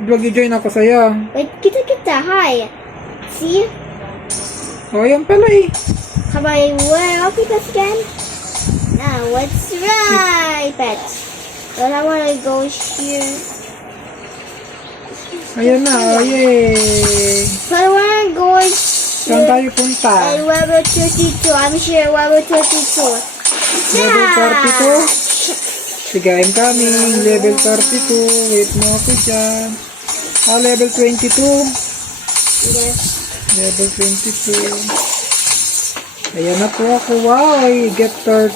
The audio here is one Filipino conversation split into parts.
Mag-join ako sa'yo. Wait, kita. Hi. See? O, yan pala eh. How about I wear up with us again? Now, let's ride, pets. But I want to go here. Ayan na, oh, yay. But I want to go Saan here. tayo punta? At level 32. I'm sure level 32. Level 42? Sige, I'm coming. Level 32. Wait mo ako dyan. Level 22. Yes. Level 22. Ayan na po ako. Wow, I get 1,000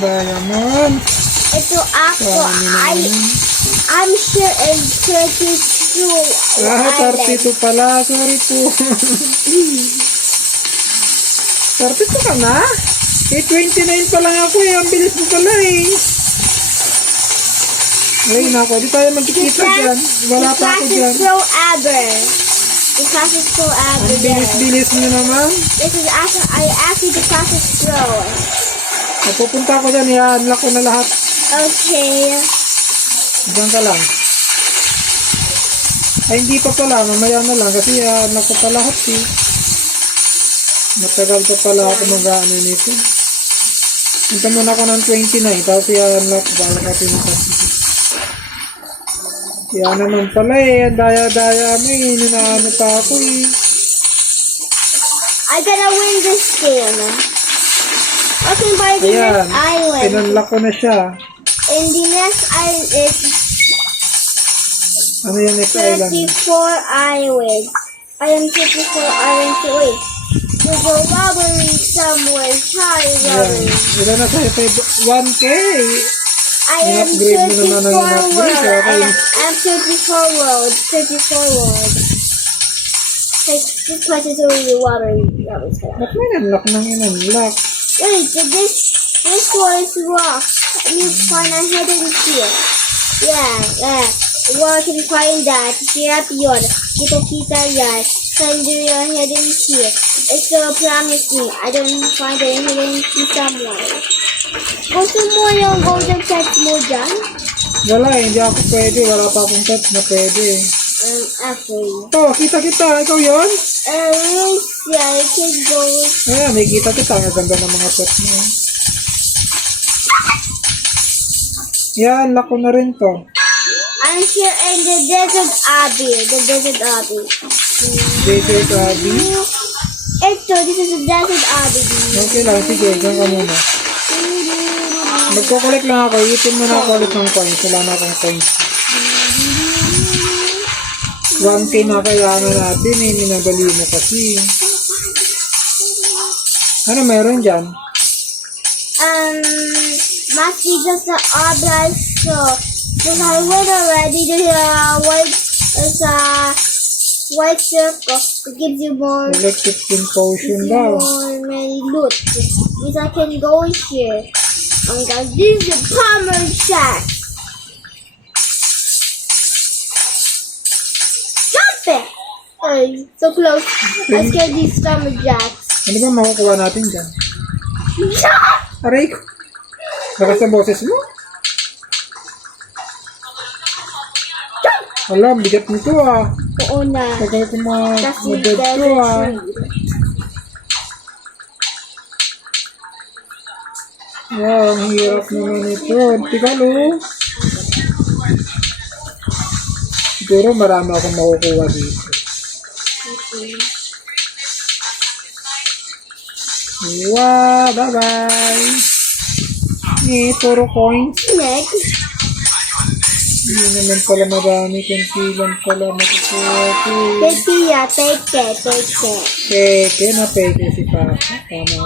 diamonds. Ito ako. Dami naman. I'm sure it's 32. Island. 32 pala. Sorry po. 32 ka na? 29 pa lang ako eh. Ang bilis mo pala eh. Ay, nako. Di tayo magkikita dyan. Wala pa ako dyan. The fastest throw ever. The fastest throw ever. Ang bilis-bilis mo naman. This is actually the fastest throw. Napupunta ako dyan. I-unlock ko na lahat. Okay. Diyan ka lang. Ay, hindi pa pala. Mamaya na lang. Kasi i-unlock ko pa lahat eh. Matagal pa pala ako mag-ano nito. Punta muna ako ng 29. Tapos i-unlock ko para natin yung kasi. Yan naman pala eh. Ang daya-daya mo eh. Ninaano pa ako eh. I gotta win this game. Okay, by the Ayan. next island. Pinunlock ko na siya. And the next island is Ano yung next island? 34 island. I am 34 island to wait. There's a robbery somewhere. Charlie Ayan. robbery. Ilan na tayo? 1K? I am In-upgrade mo naman 34 ang world. in-upgrade, okay. I'm 34 world. 34 world. Like, this place is already robbery. Ba't may unlock nang in-unlock? Wait, this one is rock. You find a hidden here. Yeah. Where can you find that? Hirap yun. Kita yan. Find your hidden here. It's so promising. I don't find a hidden key somewhere. Gusto mo yung golden pets mo dyan? Wala eh. Hindi ako pwede. Wala pa akong pet na pwede. Actually. Oh, kita. Ikaw yun? Yeah, I can go. Ayan, may kita. Ang ganda ng mga pet mo. Yan, unlock ko na rin to. I'm here in the Desert Abbey. Desert Abbey. This is the Desert Abbey. Okay lang. Sige, dyan ka muna. Magkukulik lang ako. Iipin mo na ako ulit ng coins. Wala na akong coins. 1K na kailangan natin eh. Minagali mo kasi. Ano meron dyan? Must be just the other show. Because I went already to the white circle. It gives you more, Electric potion daw. many loot. Because I can go here. I'm gonna use the Palmer Shack. Jump it! Oh, so close. I scared these Palmer Jacks. Ano ba makukuha natin dyan? Jump! Aray ko. Baka sa boses mo? Alam, bigat nito ah. Oo na. Tagal ko Kasi mag-dead ko ah. Wow, ang hirap naman ito. Tikalo. Siguro marami akong makukuha dito. Wow, bye-bye. Puro coins. Next. Hindi naman pala marami. Kunsilan pala makukuha ko. Peke. Peke na peke si Papa. Tama ko.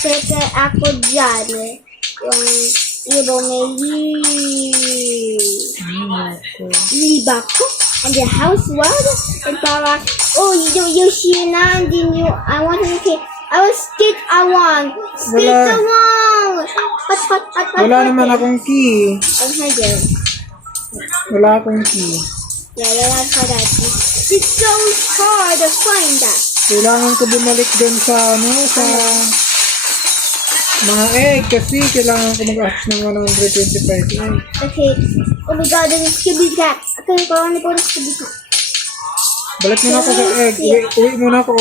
Peke ako dyan. Yung may liba ko. And the house was. And para, oh, you see na. And then I want to say, I was stick along. Wala naman akong key. Wala akong key. Yeah, that's for that. It's so hard to find that. Kailangan ko bumalik dun sa Mga egg kasi kailangan ko mag-access ng 125 egg. Okay. Oh my god, this is Scooby Cat. Okay, I want to go to Scooby Cat. Balik mo na ako sa egg. Uwi muna ako.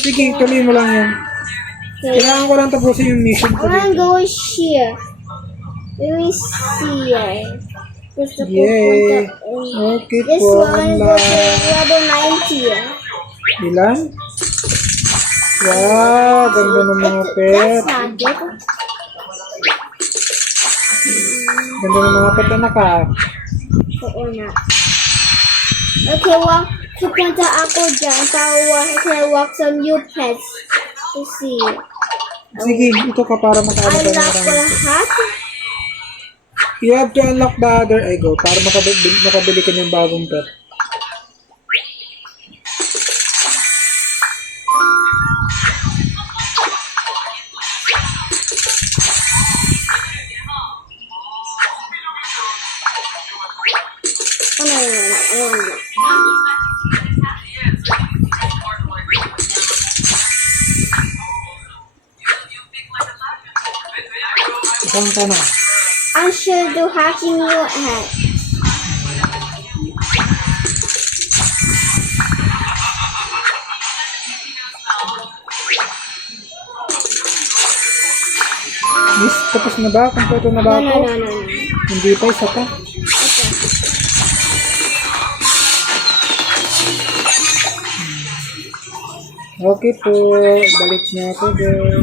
Sige, tuloy mo lang yan. Okay. Kailangan ko lang tapusin yung mission I ko. want to go here. Let me see. There's the Yay! Pokemon. Okay This po, one go to level 90. Ilan? Wow, ganda ng mga pet. That's not it. Ganda ng mga pet, anak ha. Oo na. Okay, walk. Pupunta ako dyan. Okay, walk some new pets. Let's see. Sige, ito ka para makaano ka ng Unlock ko marami. lahat. You have to unlock the other egg para makabili ka ng bagong pet. Oh, no. Saan ka na? I should do hacking your head. Miss, tapos na ba? Kompleto na ba ako? No. Hindi pa, isa pa. Okay po, balik na ako doon.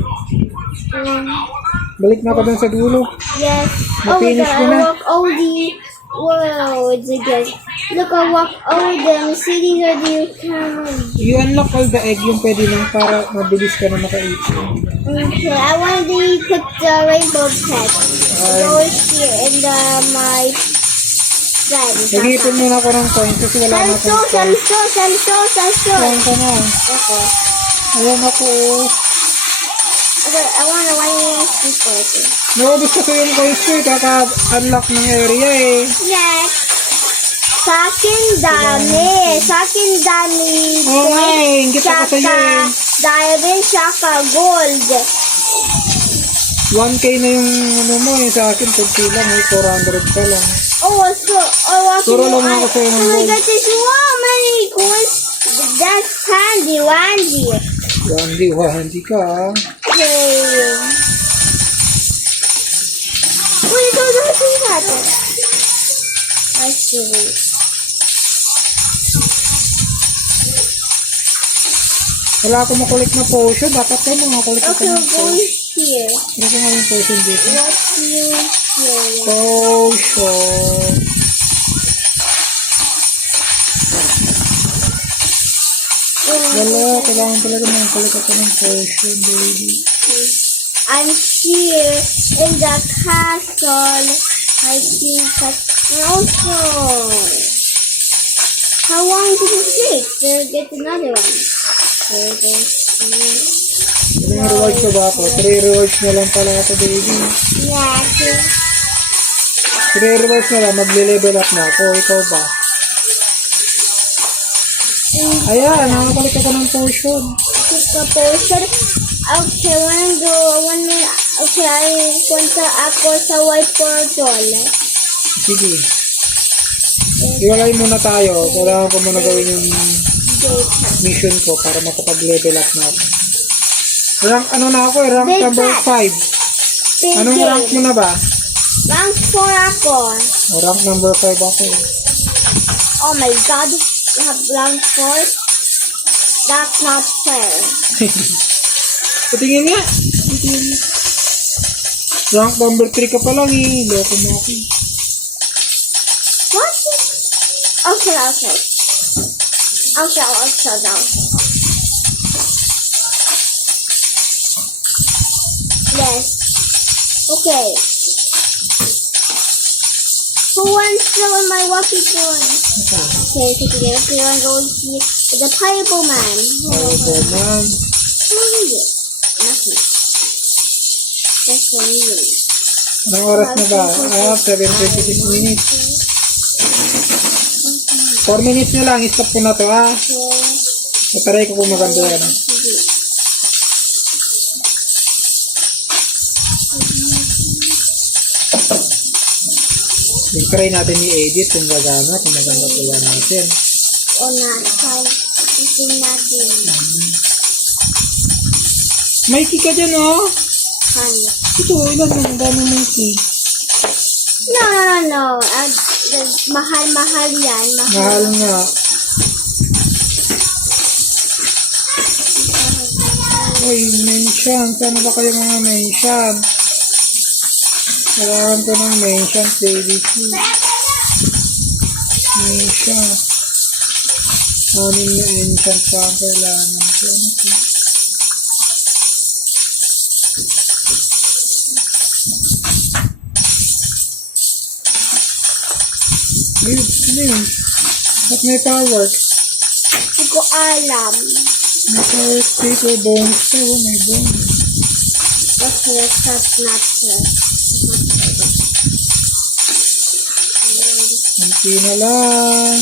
Balik na ako doon sa dulo. Yes. Oh my Na-finish god, ko I na. walk all the worlds again. Look, I walk all them cities are the You unlock all the egg yung pwede lang para mabilis ka na maka-eat. Okay, I want to put the rainbow pet. Go here in my friends. Nag-iipon muna ako ng coins kasi wala na akong coins. Salso. Saan ka na? Okay. Ayan ako. Okay, I want to one people. Naubos kasi yung coins ko eh. Kaka-unlock ng area eh. Yes. Sa akin dami. Oo nga eh. Ingit ako sa'yo eh. Diamond, tsaka gold. 1K na yung ano mo eh. Sa akin, 50 lang eh. 400 pa lang. Oh, Turo lang ako sa'yo ng oh my gold. god, there's so many gold. That's handy. Wandi ka ah. Okay. Uy, ito natin. I see. Wala akong makulit na potion. Dapat kayo makakulit ako Okay, ng we're going potion. here. Ano ko nga yung potion dito? What's here? Potion. Wala. Kailangan talaga makakulit ako ng potion, baby. I'm here in the castle. I think that also. How long did it take to get another one? There goes here. Ilang rewards na ba ako? 3 rewards na lang pala ako, baby. Yeah, 3 rewards na lang. Magle-level up na ako. Ikaw ba? Ayan, nakakulit ako ng potion. take a potion. Okay, okay, I punta ako sa white portal. Sige. Iwalay muna tayo. Kailangan ko muna gawin yung mission ko para makapag-level up na ako. Rank ano na ako eh, rank Big number cat. 5. Anong rank mo na ba? Rank 4 ako. O, rank number 5 ako eh. Oh my god, you have rank 4? That's not fair. Patingin nga. Patingin. Rank number 3 ka pa lang eh. Loko mo ako. What? Okay. I'll show down. Yes. Okay. Who wants to on my walkie phone? Okay, okay, I'm going here with the pineapple man. Ay, man. Who is it? Nothing. That's for me. Anong oras na ba? 7:26 minutes. 4 minutes na lang. Stop ko na to ha. Okay. Nataray ko kung maganda yan. try natin i-edit kung gagana, kung maganda tuwa natin. O not. Try using natin. May key ka dyan, oh. Honey. Ito, ilan na, ang dami may key. No. Mahal-mahal yan. Mahal nga. Uy, mention. Saan ba kayo mga mention? Kailangan ko ng mention, baby. Mention. Anim na enchant pa ang kailangan ko. Ayun, ano yun? Ba't may power? Hindi ko alam. May power paper bones pa. Oh, may bones. Okay, that's not her. Kunti na lang.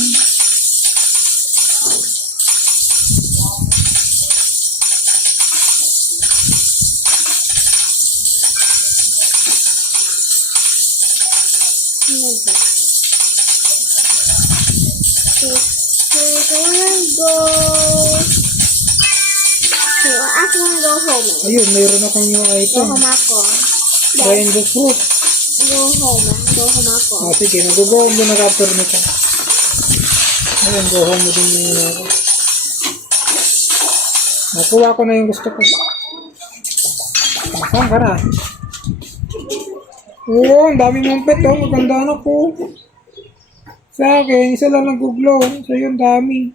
Ano ba? We're gonna go. So, ako gonna go home. Ayun, mayroon akong new Go item. home ako. Trying the fruit. Go home. Go home ako. Ah, sige, nag-go home din na raptor nito. Ayun, go home mo din muna ako. Nakuha ko na yung gusto ko. Saan ka na? Oo, ang dami mong pet, oh. Maganda na po. Sa akin, isa lang nag-glow. Sa'yo, ang dami.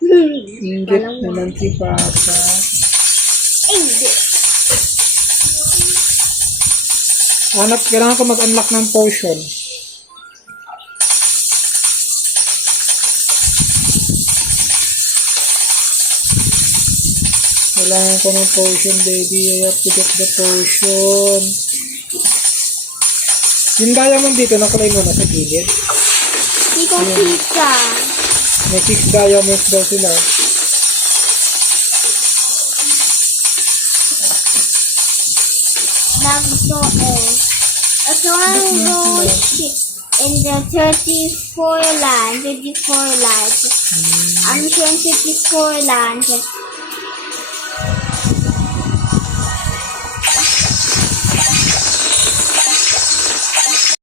Ingit naman si Papa. Hindi. Kailangan ko mag-unlock ng potion. Kailangan ko ng potion, baby. I have to get the potion. Yung diamond dito, nakulay mo na sa gilid. Hindi ko kita. May 6 diamonds daw sila. Nagto eh. So I'm going in the 34 land, 54 land. I'm showing 54 land.